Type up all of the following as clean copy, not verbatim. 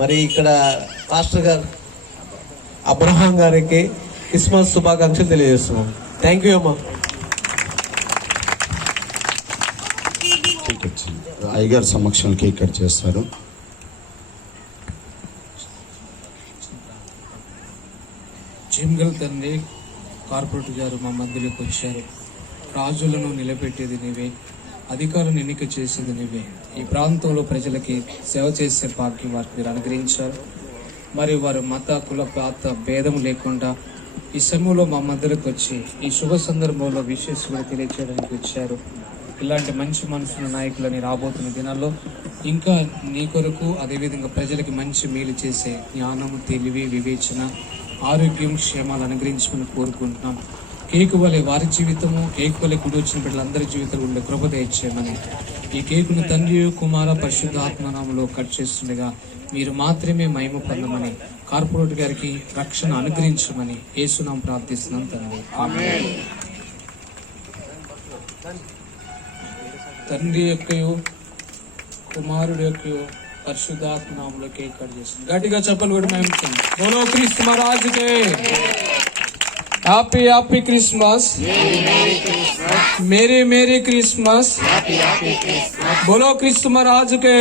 మరి ఇక్కడ మాస్టర్ గారు అబ్రహాం గారికి క్రిస్మస్ శుభాకాంక్షలు తెలియజేస్తున్నాం. థ్యాంక్ యూ అమ్మా. అయ్యగారి సమక్షంలో కేక్ కట్ చేస్తారు. జిమ్గల్ తండ్రి కార్పొరేటర్ గారు మా మధ్యలోకి వచ్చారు. రాజులను నిలబెట్టేది నీవే, అధికారులను ఎన్నిక చేసేది నీవే. ఈ ప్రాంతంలో ప్రజలకి సేవ చేసే భాగ్యం వారికి మీరు అనుగ్రహించారు. మరి వారు మత కుల ప్రాంత భేదం లేకుండా ఈ సమయంలో మా మధ్యలోకి వచ్చి ఈ శుభ సందర్భంలో విశేషంగా తెలియచేయడానికి వచ్చారు. ఇలాంటి మంచి మనసుల నాయకులని రాబోతున్న దినాల్లో ఇంకా నీ కొరకు అదేవిధంగా ప్రజలకి మంచి మేలు చేసే జ్ఞానము, తెలివి, వివేచన, ఆరోగ్యం, క్షేమాలు అనుగ్రహించమని కోరుకుంటున్నాం. కేకు వలె వారి జీవితము, కేకు వలె గుడి వచ్చిన బిడ్డలందరి జీవితాలు ఉండే కృప దయచేయమని, ఈ కేకును తండ్రి, కుమార, పరిశుద్ధ ఆత్మనామంలో కట్ చేస్తుండగా మీరు మాత్రమే మహిమ పొందమని, కార్పొరేటర్ గారికి రక్షణ అనుగ్రహించమని యేసునామం ప్రార్థిస్తున్నాం తండ్రి, ఆమేన్. తండ్రి యొక్కయు కుమారుడు యొక్కయు పరిశుద్ధాత్మనామంలో కేక్ కట్ చేస్తుంది. గట్టిగా చెప్పలు కూడా మేము బోలో క్రీస్తు మహారాజుకే happy happy Christmas, merry merry Christmas, బోలో క్రీస్తు మహారాజుకే.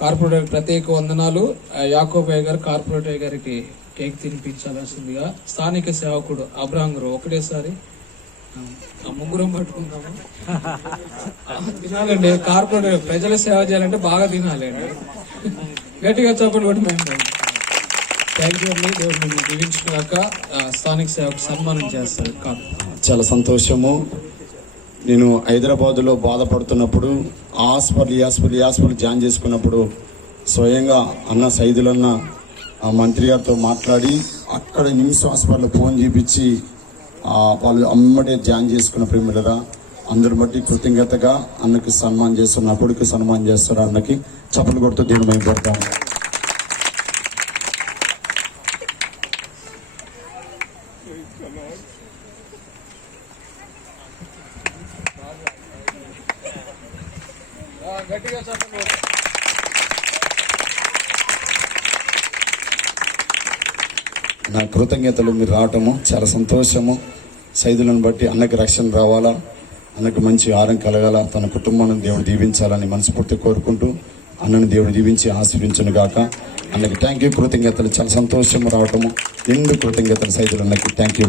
కార్పొరేటర్ ప్రత్యేక వందనాలు. యాకోబయ్య గారు కార్పొరేటర్ గారికి కేక్ తినిపించాల్సిందిగా స్థానిక సేవకుడు అబ్రహాం గారు ఒకటేసారి ముగ్గురం పట్టుకుంటాము. తినాలండి, కార్పొరేటర్ ప్రజల సేవ చేయాలంటే బాగా తినాలండి. గట్టిగా చెప్పండి కూడా మేము. థ్యాంక్ యూ అండి. దేవుడు మిమ్మల్ని దీవించుకున్నాక స్థానిక సేవకు సన్మానం చేస్తారు. చాలా సంతోషము. నేను హైదరాబాద్లో బాధపడుతున్నప్పుడు హాస్పిటల్ జాయిన్ చేసుకున్నప్పుడు స్వయంగా అన్న సైదులన్న మంత్రి గారితో మాట్లాడి అక్కడ నిమ్స్ హాస్పిటల్ ఫోన్ చేపించి వాళ్ళు అమ్మడే జాయిన్ చేసుకున్న ప్రేమిలరా అందరి బట్టి కృతజ్ఞతగా అన్నకి సన్మానం చేస్తారు, నా కొడుకు సన్మానం చేస్తారు. అన్నకి చప్పలు కొడుతూ దేవుడు మేము కొడతాము. నా కృతజ్ఞతలు మీరు రావటము చాలా సంతోషము. సైదులను బట్టి అన్నకి రక్షణ రావాలా, అన్నకు మంచి ఆరోగ్యం కలగాల, తన కుటుంబాన్ని దేవుడు దీవించాలని మనస్ఫూర్తి కోరుకుంటూ అన్నను దేవుడు దీవించి ఆశీర్వించును గాక. అన్నకి థ్యాంక్ యూ, కృతజ్ఞతలు. చాలా సంతోషము రావటము, నిండు కృతజ్ఞతలు సైదులు అన్నకి. Thank you.